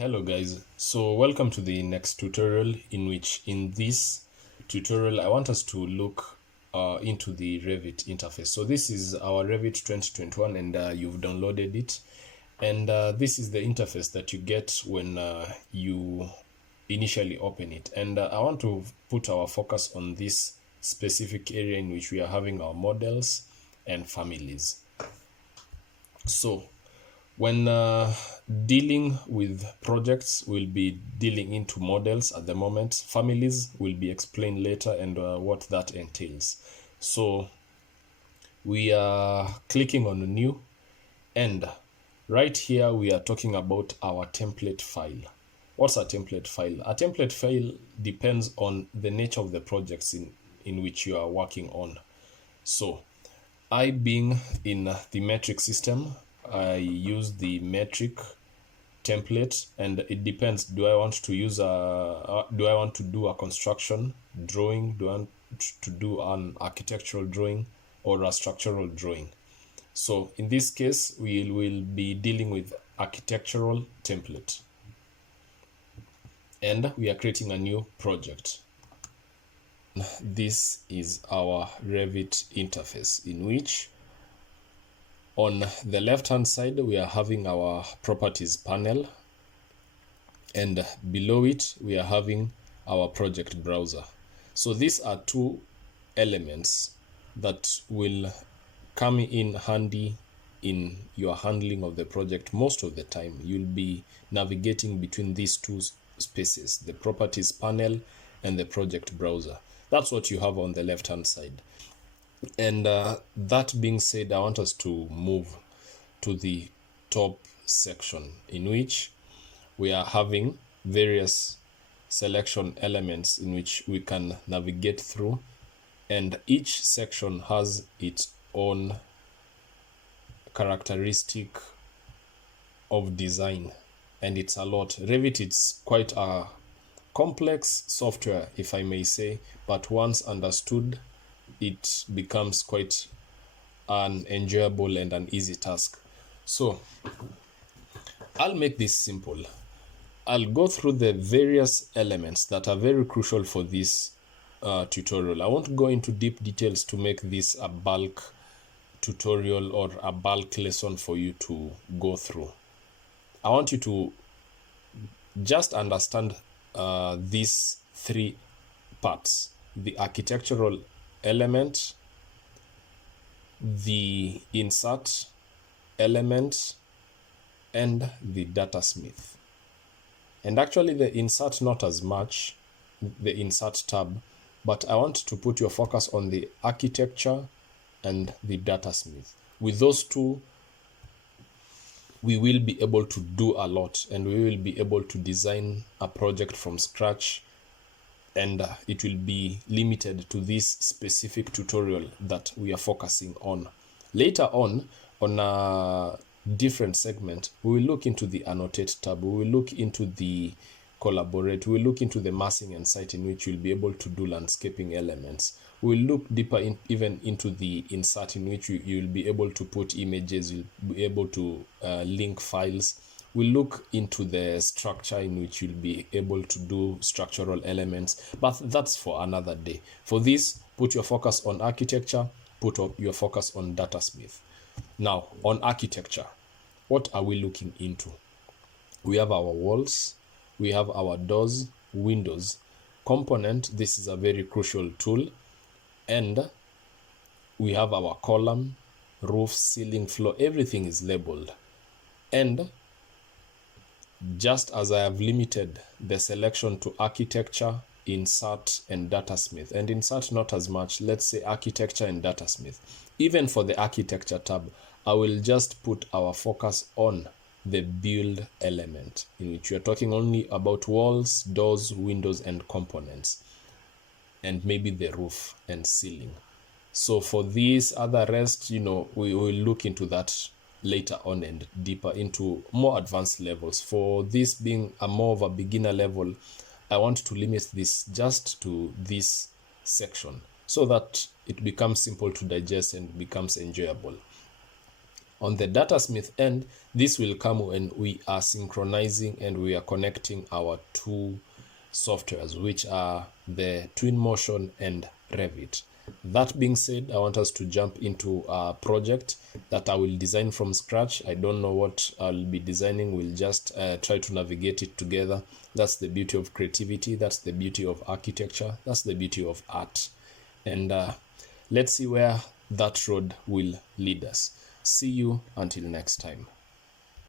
Hello guys, so welcome to the next tutorial, in this tutorial I want us to look into the Revit interface. So this is our Revit 2021 and you've downloaded it, and this is the interface that you get when you initially open it. And I want to put our focus on this specific area in which we are having our models and families. So when dealing with projects, we'll be dealing into models at the moment. Families will be explained later, and what that entails. So we are clicking on new, and right here we are talking about our template file. What's a template file? A template file depends on the nature of the projects in which you are working on. So I, being in the metric system, I use the metric template, and it depends. Do I want to use do I want to do a construction drawing? Do I want to do an architectural drawing or a structural drawing? So in this case, we will be dealing with architectural template, and we are creating a new project. This is our Revit interface, in which on the left hand side we are having our properties panel, and below it we are having our project browser. So these are two elements that will come in handy in your handling of the project. Most of the time you'll be navigating between these two spaces, the properties panel and the project browser. That's what you have on the left hand side. And that being said, I want us to move to the top section, in which we are having various selection elements in which we can navigate through, and each section has its own characteristic of design, and it's a lot. Revit, it's quite a complex software, if I may say, but once understood, it becomes quite an enjoyable and an easy task. So I'll make this simple. I'll go through the various elements that are very crucial for this tutorial. I won't go into deep details to make this a bulk tutorial or a bulk lesson for you to go through. I want you to just understand these three parts: the architectural element, the insert element, and the datasmith. And actually the insert, not as much, the insert tab, but I want to put your focus on the architecture and the datasmith. With those two, we will be able to do a lot, and we will be able to design a project from scratch, and it will be limited to this specific tutorial that we are focusing on. Later on a different segment, we will look into the annotate tab, we will look into the collaborate, we will look into the massing and site, in which you'll be able to do landscaping elements. We will look deeper even into the insert, in which you'll be able to put images, you'll be able to link files. We'll look into the structure, in which you'll be able to do structural elements, but that's for another day. For this, put your focus on architecture, put your focus on datasmith. Now, on architecture, what are we looking into? We have our walls, we have our doors, windows, component. This is a very crucial tool. And we have our column, roof, ceiling, floor. Everything is labeled. And just as I have limited the selection to architecture, insert, and datasmith, and insert not as much, let's say architecture and datasmith. Even for the architecture tab, I will just put our focus on the build element, in which we are talking only about walls, doors, windows, and components, and maybe the roof and ceiling. So for these other rest, we will look into that later on and deeper into more advanced levels. For this being a more of a beginner level, I want to limit this just to this section, so that it becomes simple to digest and becomes enjoyable. On the Datasmith end, this will come when we are synchronizing and we are connecting our two softwares, which are the Twinmotion and Revit. That being said, I want us to jump into a project that I will design from scratch. I don't know what I'll be designing. We'll just try to navigate it together. That's the beauty of creativity. That's the beauty of architecture. That's the beauty of art. And let's see where that road will lead us. See you until next time.